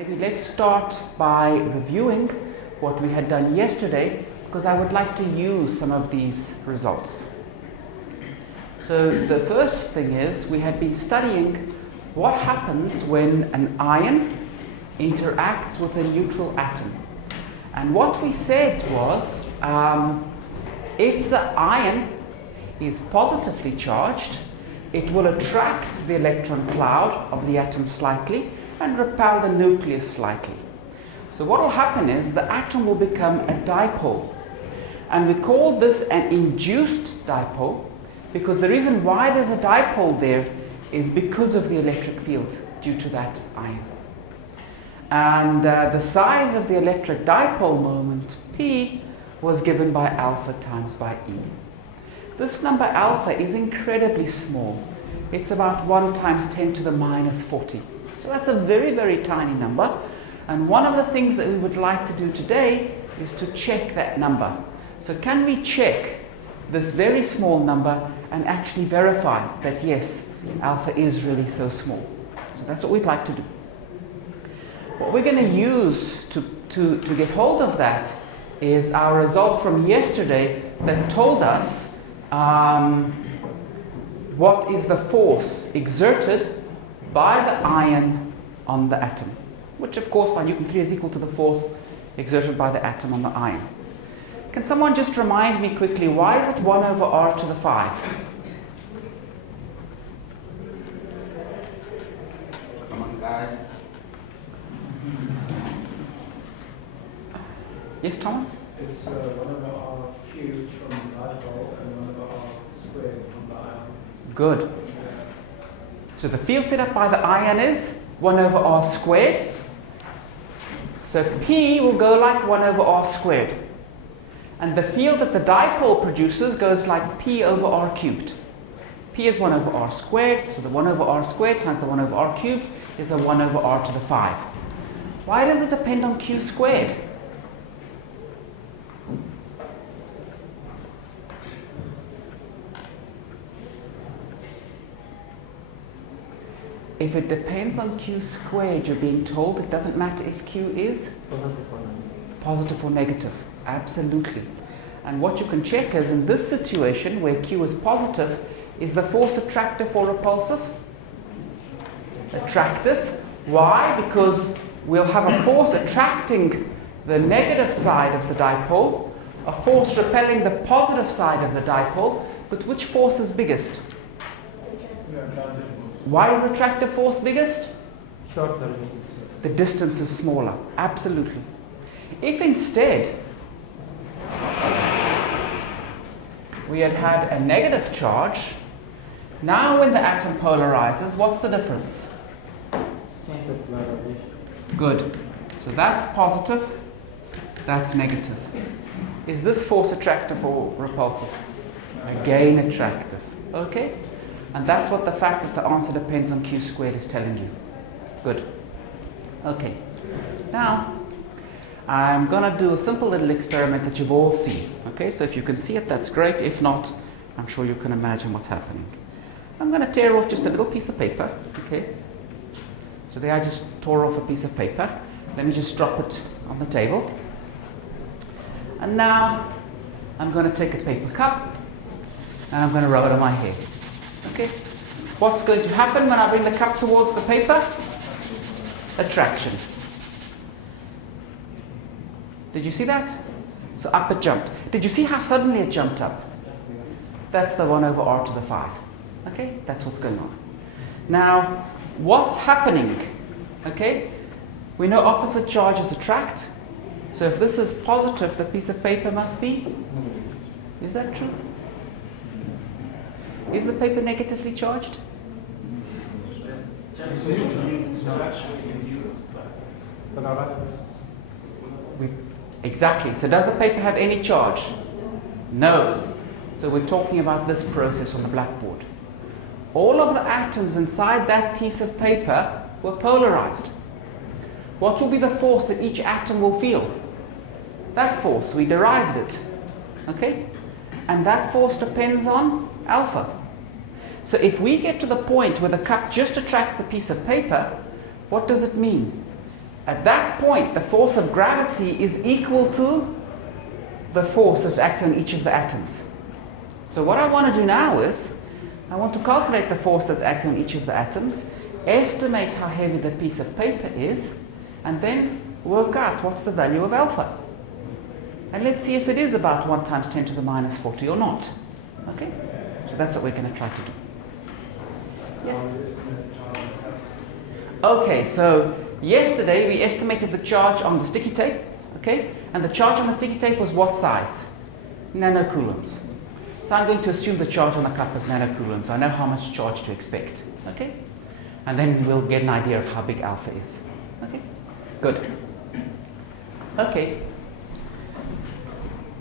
Maybe let's start by reviewing what we had done yesterday, because I would like to use some of these results. So the first thing is, we had been studying what happens when an ion interacts with a neutral atom. And what we said was, if the ion is positively charged, it will attract the electron cloud of the atom slightly and repel the nucleus slightly. So what will happen is the atom will become a dipole. And we call this an induced dipole because the reason why there's a dipole there is because of the electric field due to that ion. And the size of the electric dipole moment, P, was given by alpha times by E. This number alpha is incredibly small. It's about 1 times 10 to the minus 40. So that's a very, very tiny number. And one of the things that we would like to do today is to check that number. So can we check this very small number and actually verify that yes, alpha is really so small? So that's what we'd like to do. What we're going to use to get hold of that is our result from yesterday that told us what is the force exerted by the ion on the atom, which of course by Newton 3 is equal to the force exerted by the atom on the ion. Can someone just remind me quickly, why is it 1 over r to the 5? Come on, guys. Yes, Thomas? It's 1 over r cubed from the dipole and 1 over r squared from the ion. Good. So the field set up by the ion is 1 over r squared. So P will go like 1 over r squared. And the field that the dipole produces goes like P over r cubed. P is 1 over r squared, so the 1 over r squared times the 1 over r cubed is a 1 over r to the 5. Why does it depend on q squared? If it depends on q squared, you're being told it doesn't matter if q is positive or negative. Absolutely. And what you can check is in this situation where q is positive, is the force attractive or repulsive? Attractive. Why? Because we'll have a force attracting the negative side of the dipole, a force repelling the positive side of the dipole, but which force is biggest? Why is the attractive force biggest? Shorter. The distance is smaller. Absolutely. If instead we had a negative charge, now when the atom polarizes, what's the difference? Good. So that's positive, that's negative. Is this force attractive or repulsive? Again attractive. Okay? And that's what the fact that the answer depends on q squared is telling you. Good. Okay. Now, I'm going to do a simple little experiment that you've all seen. Okay, so if you can see it, that's great. If not, I'm sure you can imagine what's happening. I'm going to tear off just a little piece of paper. Okay. So there I just tore off a piece of paper. Let me just drop it on the table. And now, I'm going to take a paper cup and I'm going to rub it on my hair. Okay. What's going to happen when I bring the cup towards the paper? Attraction. Did you see that? So up it jumped. Did you see how suddenly it jumped up? That's the 1 over r to the 5. Okay, that's what's going on. Now, what's happening? Okay, we know opposite charges attract. So if this is positive, the piece of paper must be? Is that true? Is the paper negatively charged? Exactly. So does the paper have any charge? No. So we're talking about this process on the blackboard. All of the atoms inside that piece of paper were polarized. What will be the force that each atom will feel? That force, we derived it. Okay? And that force depends on alpha. So if we get to the point where the cup just attracts the piece of paper, what does it mean? at that point, the force of gravity is equal to the force that's acting on each of the atoms. So what I want to do now is, I want to calculate the force that's acting on each of the atoms, estimate how heavy the piece of paper is, and then work out what's the value of alpha. And let's see if it is about 1 times 10 to the minus 40 or not. Okay? So that's what we're going to try to do. Yes? Okay, so yesterday we estimated the charge on the sticky tape. Okay? And the charge on the sticky tape was what size? Nanocoulombs. So I'm going to assume the charge on the cup is nanocoulombs. I know how much charge to expect. Okay? And then we'll get an idea of how big alpha is. Okay? Good. Okay.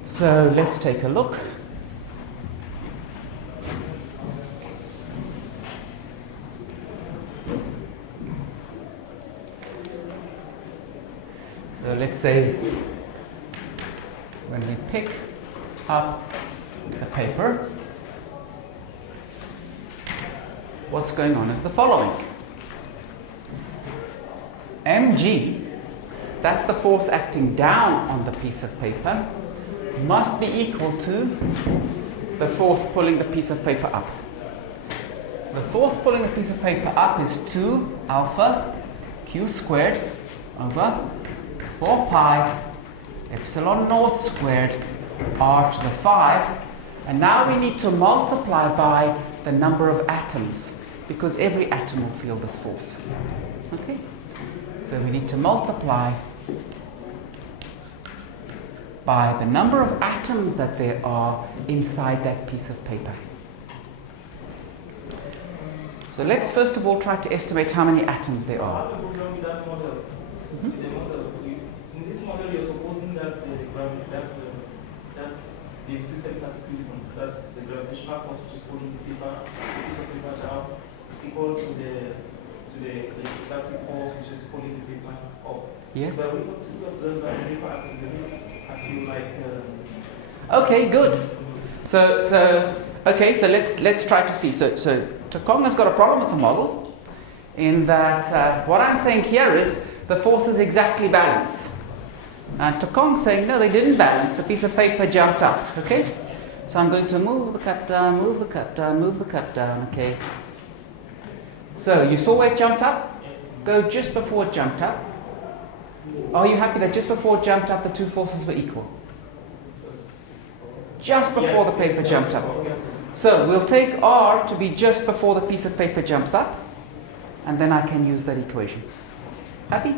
So let's take a look. So let's say when we pick up the paper, what's going on is the following. mg, that's the force acting down on the piece of paper, must be equal to the force pulling the piece of paper up. The force pulling the piece of paper up is 2 alpha q squared over 4 pi epsilon naught squared r to the 5. And now we need to multiply by the number of atoms, because every atom will feel this force. Okay? So we need to multiply by the number of atoms that there are inside that piece of paper. So let's first of all try to estimate how many atoms there are. In this model, you're supposing that the system is at equilibrium. That's the gravitational force which is pulling the piece of paper down is equal to the electrostatic force which is pulling the paper up. Yes. But we want to observe that paper as limits as you like. Okay, good. So let's try to see. So Takong has got a problem with the model in that what I'm saying here is the forces exactly balance. And Takong's saying no, they didn't balance. The piece of paper jumped up. Okay. So I'm going to move the cup down, move the cup down, move the cup down. Okay. So you saw where it jumped up? Yes. Go just before it jumped up. Are you happy that just before it jumped up, the two forces were equal? Just before the paper jumped up. So we'll take R to be just before the piece of paper jumps up, and then I can use that equation. Happy?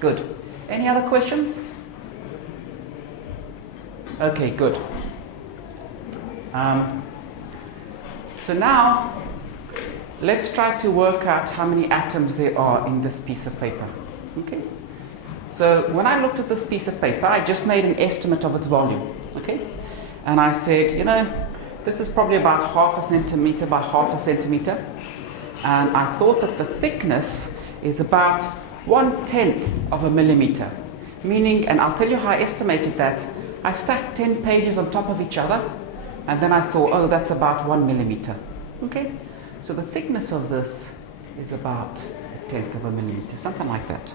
Good. Any other questions? Okay, good. So now, let's try to work out how many atoms there are in this piece of paper. Okay? So when I looked at this piece of paper, I just made an estimate of its volume. Okay? And I said, you know, this is probably about 1/2 centimeter by 1/2 centimeter. And I thought that the thickness is about 1/10 of a millimeter. Meaning, and I'll tell you how I estimated that, I stacked 10 pages on top of each other, and then I saw, oh, that's about 1 millimeter. Okay? So the thickness of this is about 1/10 of a millimeter, something like that.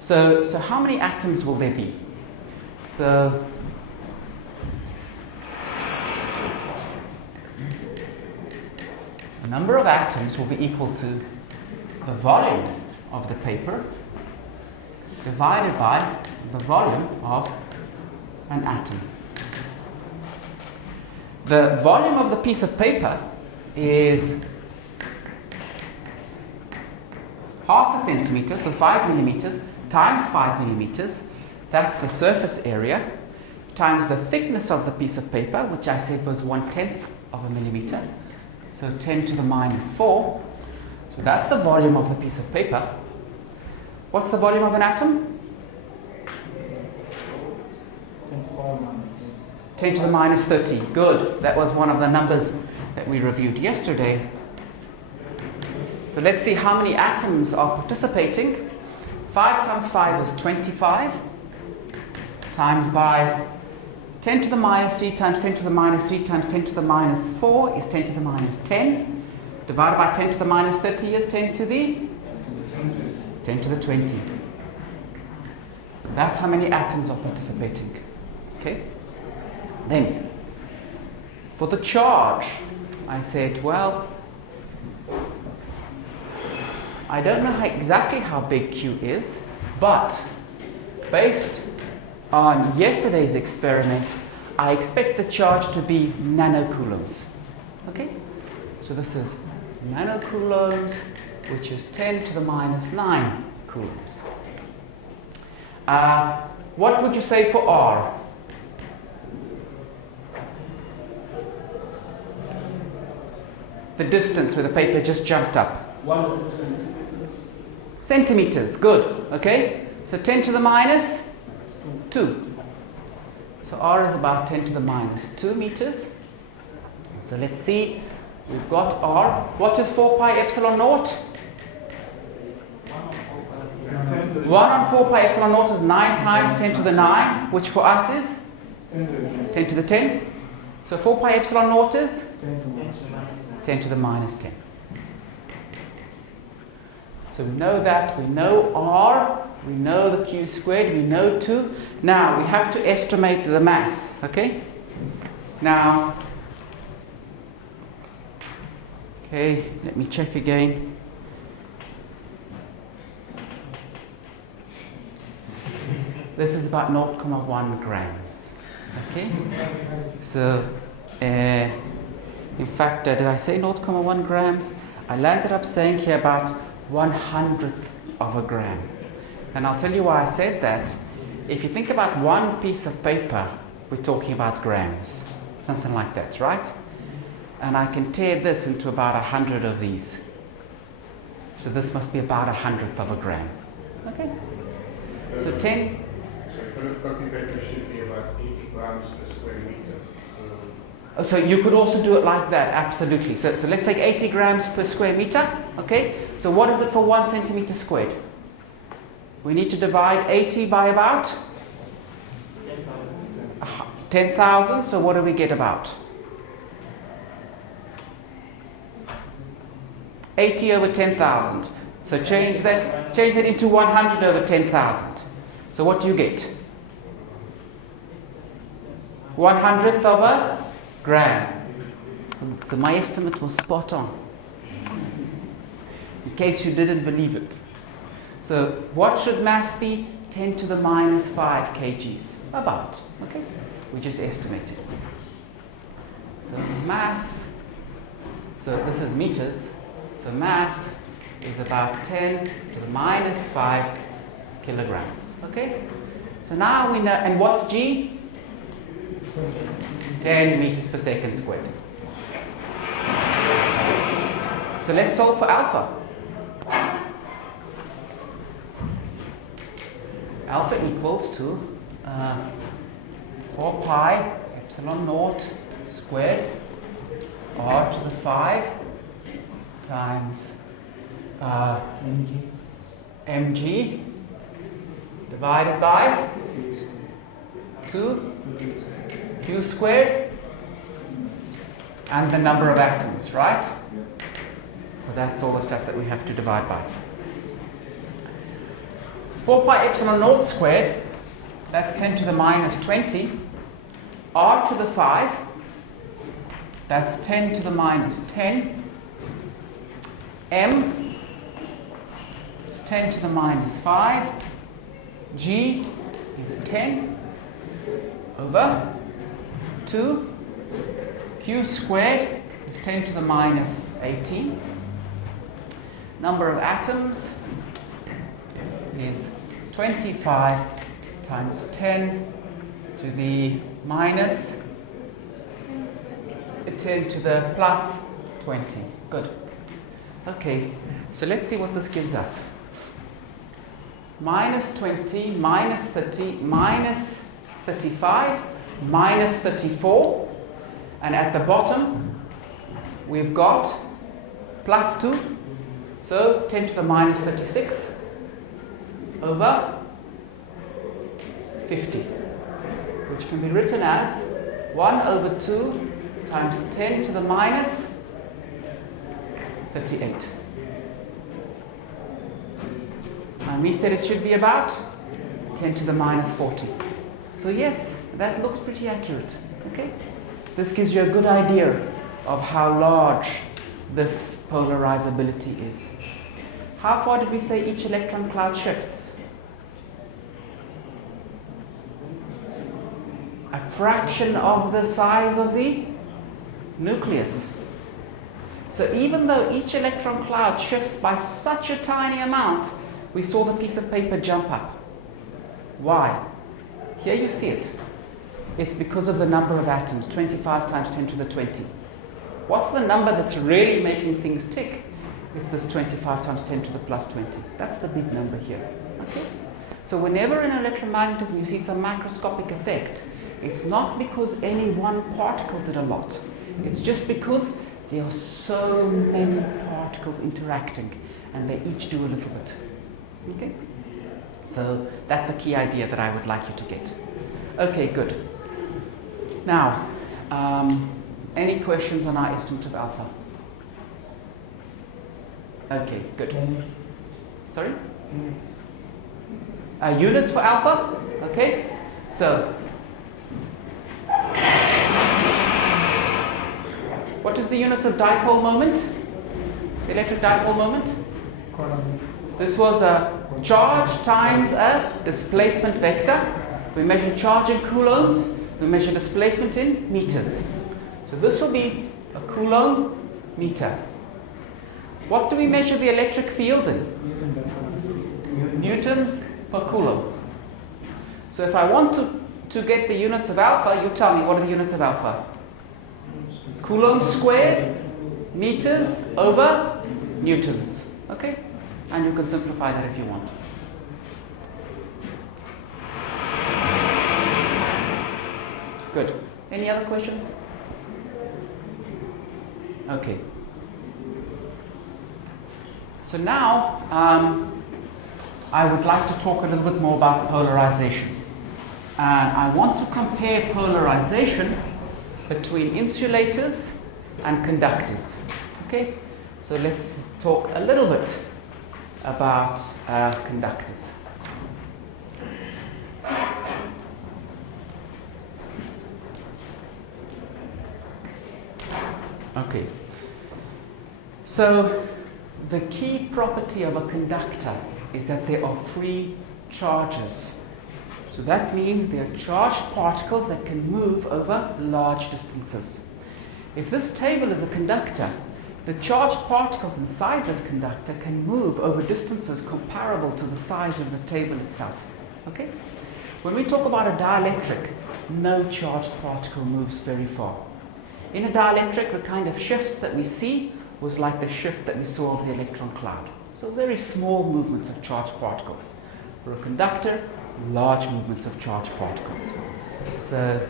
So how many atoms will there be? So the number of atoms will be equal to the volume of the paper divided by the volume of an atom. The volume of the piece of paper is 1/2 centimeter, so 5 millimeters, times 5 millimeters, that's the surface area, times the thickness of the piece of paper, which I said was 1/10 of a millimeter, so 10 to the minus 4. So that's the volume of the piece of paper. What's the volume of an atom? 10 to the minus 30. Good. That was one of the numbers that we reviewed yesterday. So let's see how many atoms are participating. 5 times 5 is 25, times by 10 to the minus 3 times 10 to the minus 3 times 10 to the minus 4 is 10 to the minus 10. Divided by 10 to the minus 30 is 10 to the 10 to the 20. That's how many atoms are participating. Okay? Then, for the charge, I said, well, I don't know exactly how big Q is, but based on yesterday's experiment, I expect the charge to be nanocoulombs. Okay? So this is nanocoulombs, which is 10 to the minus 9 coulombs. What would you say for R? The distance where the paper just jumped up. 1%. Centimeters, good. Okay? So 10 to the minus 2. So R is about 10 to the minus 2 meters. So let's see. We've got R. What is 4 pi epsilon naught? 1 on 4 pi epsilon naught is 9 times 10 to the 9, which for us is 10 to the 10. So 4 pi epsilon naught is 10 to the minus 10. So we know that, we know R, we know the Q squared, we know 2. Now we have to estimate the mass, okay? Now, okay, let me check again. This is about 0.1 grams, okay? So, in fact, did I say 0.1 grams? I landed up saying here about 1/100th of a gram. And I'll tell you why I said that. If you think about one piece of paper, we're talking about grams, something like that, right? And I can tear this into about 100 of these. So this must be about 100th of a gram. Okay? So 10. So photocopy paper should be about 80 grams per square meter. So you could also do it like that, absolutely. So let's take 80 grams per square meter, okay? So what is it for 1 centimeter squared? We need to divide 80 by about 10,000. So what do we get about? 80 over 10,000. So change that into 100 over 10,000. So what do you get? 1/100th of a gram. So my estimate was spot on, in case you didn't believe it. So what should mass be? 10 to the minus 5 kgs. About. Okay? We just estimated. So mass, so this is meters. So mass is about 10 to the minus 5 kilograms. Okay? So now we know, and what's G? 10 meters per second squared. So let's solve for alpha. Alpha equals to 4 pi epsilon naught squared r to the 5 times mg divided by 2 Q squared and the number of atoms, right? So that's all the stuff that we have to divide by. 4 pi epsilon naught squared, that's 10 to the minus 20. R to the 5, that's 10 to the minus 10. M is 10 to the minus 5. G is 10 over 2. Q squared is 10 to the minus 18. Number of atoms is 25 times 10 to the minus 10 to the plus 20. Good. Okay, so let's see what this gives us. Minus 20, minus 30, minus 35, minus 34. And at the bottom, we've got plus 2. So 10 to the minus 36 over 50, which can be written as 1 over 2 times 10 to the minus 38. And we said it should be about 10 to the minus 40. So yes, that looks pretty accurate. Okay? This gives you a good idea of how large this polarizability is. How far did we say each electron cloud shifts? A fraction of the size of the nucleus. So even though each electron cloud shifts by such a tiny amount, we saw the piece of paper jump up. Why? Here you see it. It's because of the number of atoms, 25 times 10 to the 20. What's the number that's really making things tick? It's this 25 times 10 to the plus 20. That's the big number here. Okay? So whenever in electromagnetism you see some macroscopic effect, it's not because any one particle did a lot. It's just because there are so many particles interacting and they each do a little bit. Okay? So that's a key idea that I would like you to get. Okay, good. Now, any questions on our estimate of alpha? Okay, good. Sorry? Units. Units for alpha? Okay. So, what is the units of dipole moment? The electric dipole moment? This was a charge times a displacement vector. We measure charge in coulombs. We measure displacement in meters. So this will be a coulomb meter. What do we measure the electric field in? Newtons per coulomb. So if I want to get the units of alpha, you tell me, what are the units of alpha? Coulomb squared, meters over newtons. Okay? And you can simplify that if you want. Good. Any other questions? Okay. So now, I would like to talk a little bit more about polarization. And I want to compare polarization between insulators and conductors. Okay? So let's talk a little bit about conductors. Okay. So the key property of a conductor is that there are free charges. So that means there are charged particles that can move over large distances. If this table is a conductor, the charged particles inside this conductor can move over distances comparable to the size of the table itself. Okay? When we talk about a dielectric, no charged particle moves very far. In a dielectric, the kind of shifts that we see was like the shift that we saw of the electron cloud. So very small movements of charged particles. For a conductor, large movements of charged particles. So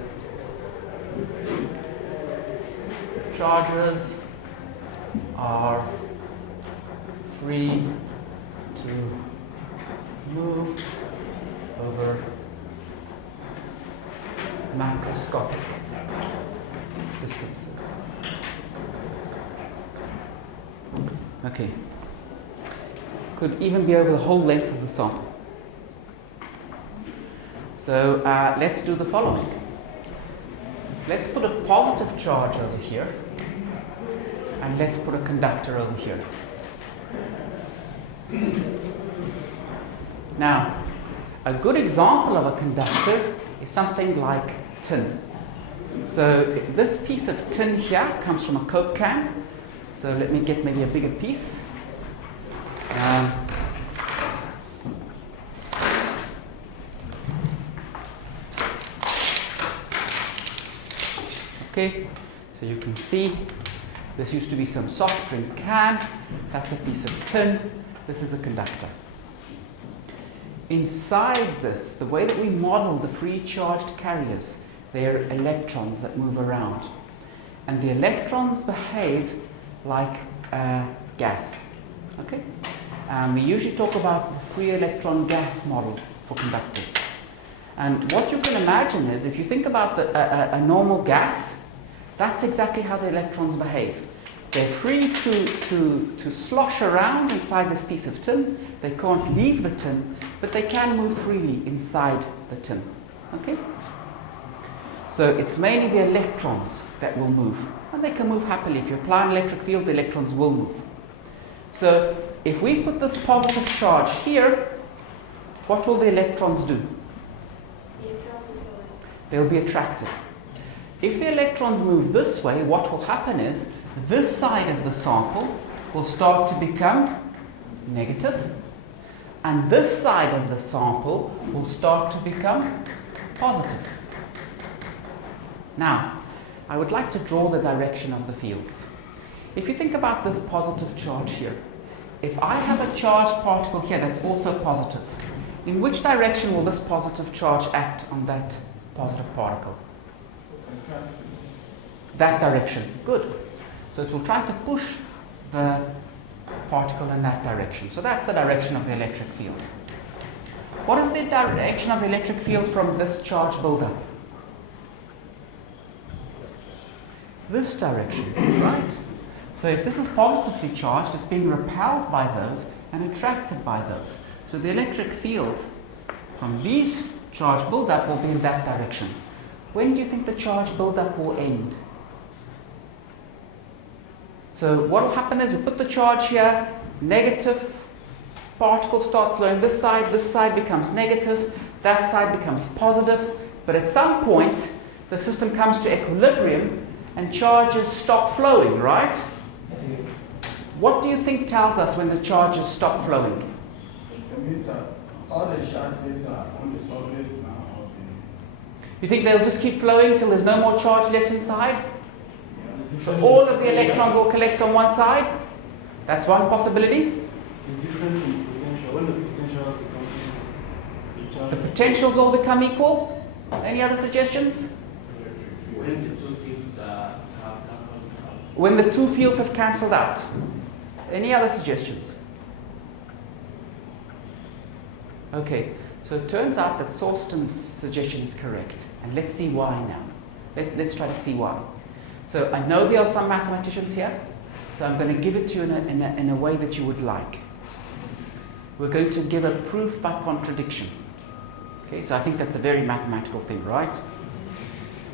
charges are free to move over macroscopic distances. Okay. Could even be over the whole length of the sample. So let's do the following. Let's put a positive charge over here, and let's put a conductor over here. Now, a good example of a conductor is something like tin. So this piece of tin here comes from a Coke can. So let me get maybe a bigger piece. Okay, so you can see this used to be some soft drink can. That's a piece of tin. This is a conductor. Inside this, the way that we model the free charged carriers, they are electrons that move around. And the electrons behave like gas. Okay? We usually talk about the free electron gas model for conductors. And what you can imagine is, if you think about a normal gas, that's exactly how the electrons behave. they're free to slosh around inside this piece of tin. They can't leave the tin, but they can move freely inside the tin. Okay? So it's mainly the electrons that will move. And they can move happily. If you apply an electric field, the electrons will move. So if we put this positive charge here, what will the electrons do? They'll be attracted. If the electrons move this way, what will happen is this side of the sample will start to become negative, and this side of the sample will start to become positive. Now, I would like to draw the direction of the fields. If you think about this positive charge here, if I have a charged particle here that's also positive, in which direction will this positive charge act on that positive particle? That direction. Good. So it will try to push the particle in that direction. So that's the direction of the electric field. What is the direction of the electric field from this charge buildup? This direction, right? So if this is positively charged, it's being repelled by those and attracted by those. So the electric field from these charge buildup will be in that direction. When do you think the charge buildup will end? So what will happen is we put the charge here, negative particles start flowing this side becomes negative, that side becomes positive, but at some point the system comes to equilibrium and charges stop flowing, right? What do you think tells us when the charges stop flowing? All the charges are on the surface now. You think they'll just keep flowing till there's no more charge left inside? So all of the electrons will collect on one side? That's one possibility. The potentials all become equal? Any other suggestions? When the two fields have cancelled out. Any other suggestions? Okay, so it turns out that Sorsten's suggestion is correct. And let's see why now. Let's try to see why. So I know there are some mathematicians here, so I'm going to give it to you in a way that you would like. We're going to give a proof by contradiction. Okay, so I think that's a very mathematical thing, right?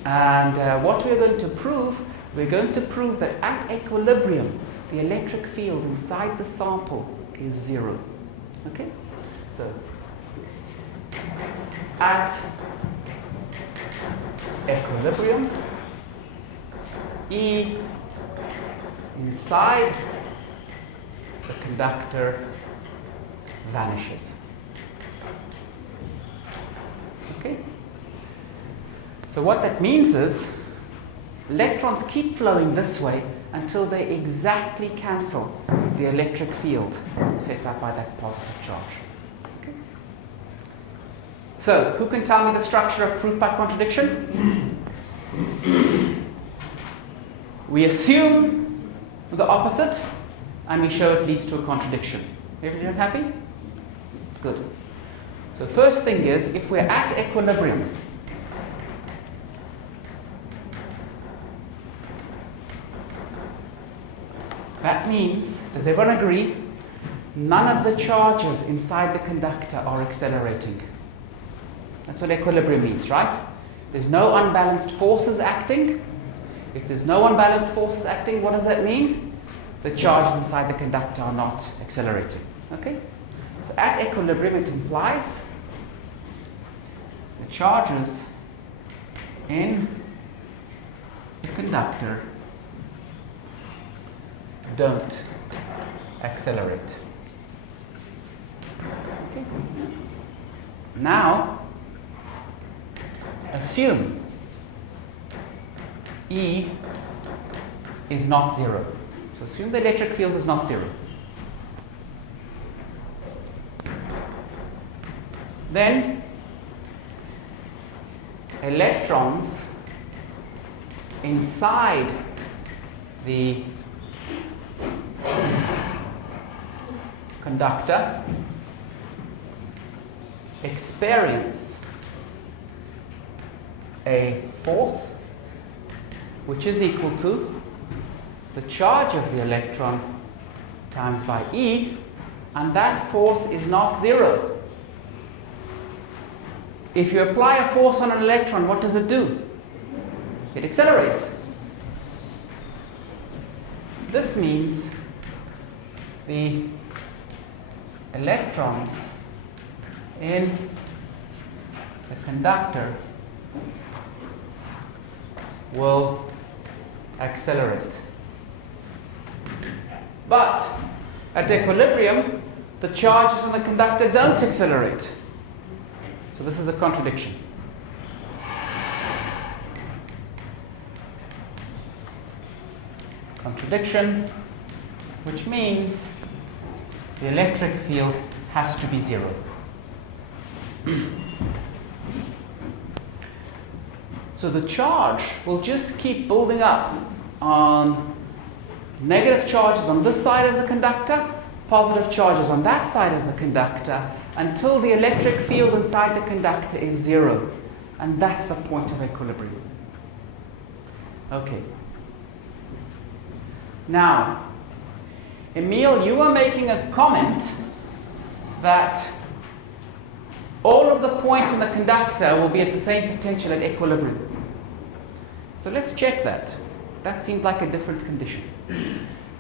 And what we're going to prove that at equilibrium, the electric field inside the sample is zero. Okay? So, at equilibrium, E inside the conductor vanishes. Okay? So what that means is electrons keep flowing this way until they exactly cancel the electric field set up by that positive charge. Okay? So, who can tell me the structure of proof by contradiction? We assume the opposite and we show it leads to a contradiction. Everyone happy? Good. So first thing is, if we're at equilibrium, that means, does everyone agree, none of the charges inside the conductor are accelerating. That's what equilibrium means, right? There's no unbalanced forces acting. If there's no unbalanced forces acting, what does that mean? The charges inside the conductor are not accelerating. Okay? So at equilibrium, it implies the charges in the conductor don't accelerate. Okay. Now, assume E is not zero. So assume the electric field is not zero. Then electrons inside the conductor experience a force which is equal to the charge of the electron times by E, and that force is not zero. If you apply a force on an electron, what does it do? It accelerates. This means the electrons in the conductor will accelerate. But at equilibrium, the charges on the conductor don't accelerate. So this is a contradiction. Contradiction, which means the electric field has to be zero. So the charge will just keep building up on negative charges on this side of the conductor, positive charges on that side of the conductor, until the electric field inside the conductor is zero. And that's the point of equilibrium. Okay. Now, Emil, you were making a comment that all of the points in the conductor will be at the same potential at equilibrium. So let's check that. That seemed like a different condition.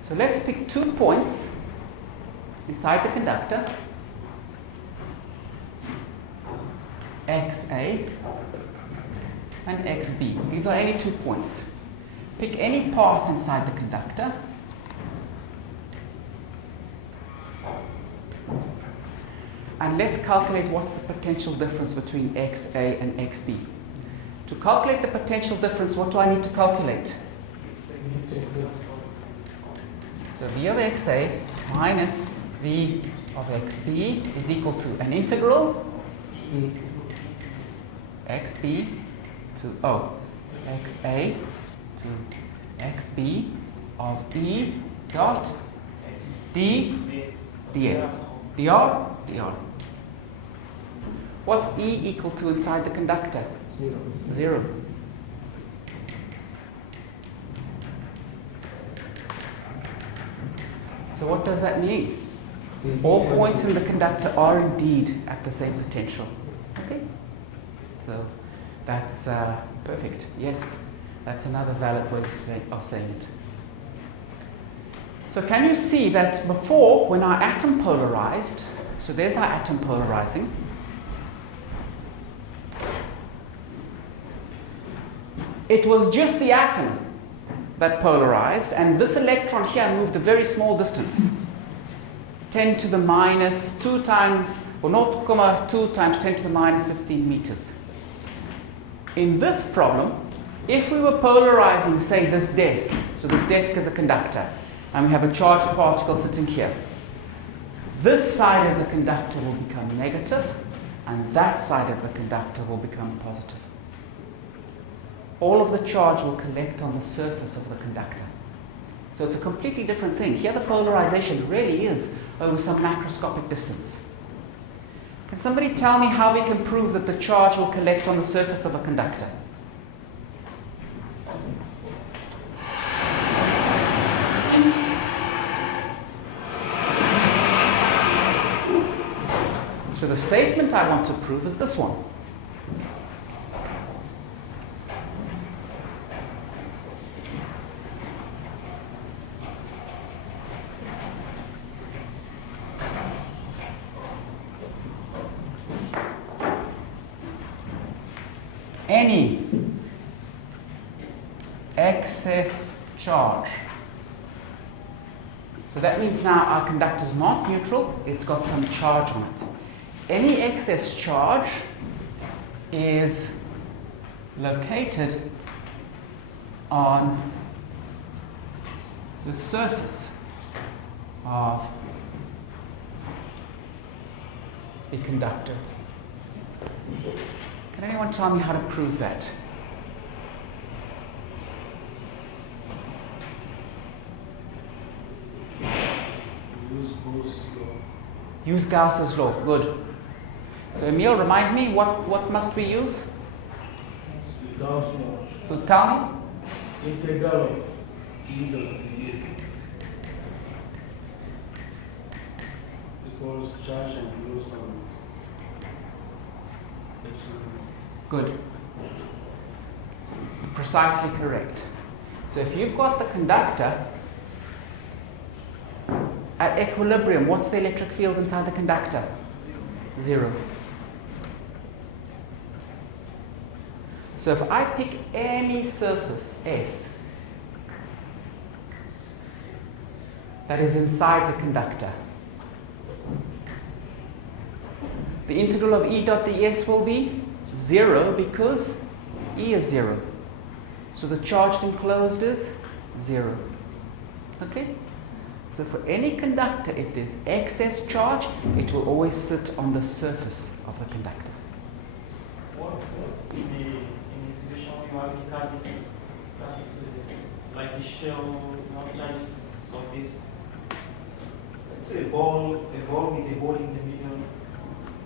So let's pick 2 points inside the conductor, XA and XB. These are any 2 points. Pick any path inside the conductor. And let's calculate what's the potential difference between XA and XB. To calculate the potential difference, what do I need to calculate? So V of XA minus V of XB is equal to an integral XB to XA to XB of E dot D dx. dr? dr. What's E equal to inside the conductor? Zero. So what does that mean? All points in the conductor are indeed at the same potential. Okay? So that's perfect. Yes, that's another valid way of saying it. So can you see that before, when our atom polarized, so there's our atom polarizing, it was just the atom that polarized, and this electron here moved a very small distance, 10 to the minus 2 times, or 0.2 times 10 to the minus 15 meters. In this problem, if we were polarizing, say, this desk, so this desk is a conductor, and we have a charged particle sitting here, this side of the conductor will become negative, and that side of the conductor will become positive. All of the charge will collect on the surface of the conductor. So it's a completely different thing. Here the polarization really is over some macroscopic distance. Can somebody tell me how we can prove that the charge will collect on the surface of a conductor? So the statement I want to prove is this one. Any excess charge. So that means now our conductor is not neutral, it's got some charge on it. Any excess charge is located on the surface of the conductor. Can anyone tell me how to prove that? Use Gauss's law. Good. So Emil, remind me, what must we use? Gauss law. So tell me. Integral needle as a needle. Because charge and loss on Good. Precisely correct. So if you've got the conductor at equilibrium, what's the electric field inside the conductor? Zero. So if I pick any surface S that is inside the conductor, the integral of E dot ds will be 0 because E is 0. So the charged enclosed is 0. Okay? So for any conductor, if there's excess charge, it will always sit on the surface of the conductor. What in the situation you have the cavity, that's like the shell, charges surface. Let's say a ball with a hole in the middle,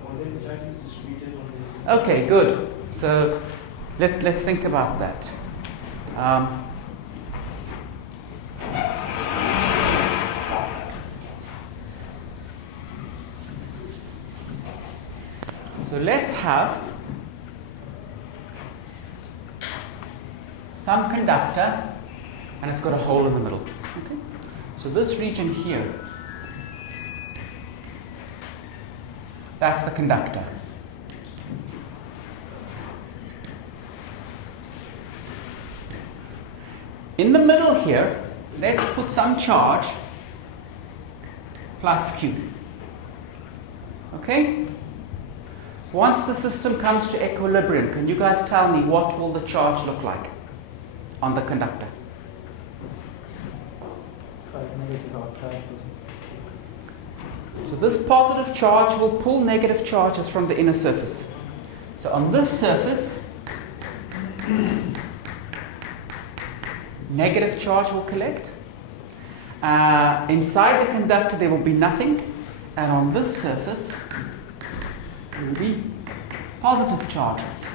or then the charges distributed on the. Okay, good. So let's think about that. So let's have some conductor and it's got a hole in the middle. Okay? So this region here, that's the conductor. In the middle here, let's put some charge plus Q. Okay? Once the system comes to equilibrium, can you guys tell me what will the charge look like on the conductor? it's like negative outside. So this positive charge will pull negative charges from the inner surface. So on this surface, negative charge will collect. Inside the conductor there will be nothing, and on this surface there will be positive charges.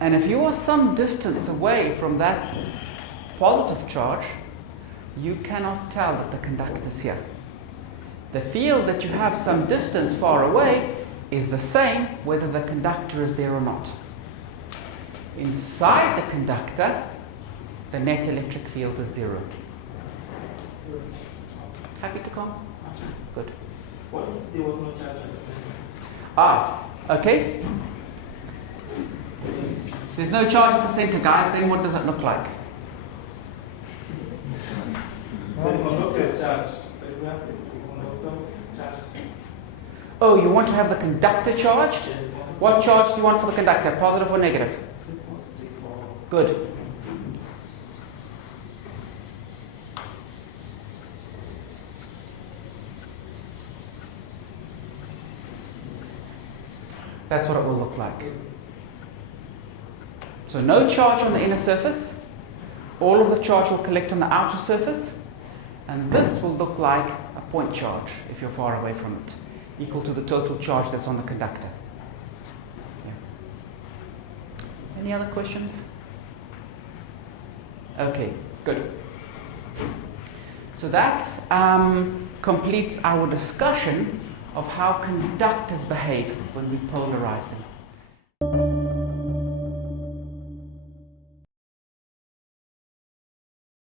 And if you are some distance away from that positive charge, you cannot tell that the conductor is here. The field that you have some distance far away is the same whether the conductor is there or not. Inside the conductor, the net electric field is 0. Happy to come? Good. What if there was no charge at the center? Okay. There's no charge at the center, guys. Then what does it look like? When the conductor is charged, we have the conductor charged. Oh, you want to have the conductor charged? What charge do you want for the conductor? Positive or negative? Good. That's what it will look like. So no charge on the inner surface. All of the charge will collect on the outer surface. And this will look like a point charge if you're far away from it, equal to the total charge that's on the conductor. Yeah. Any other questions? Okay, good. So that completes our discussion of how conductors behave when we polarize them.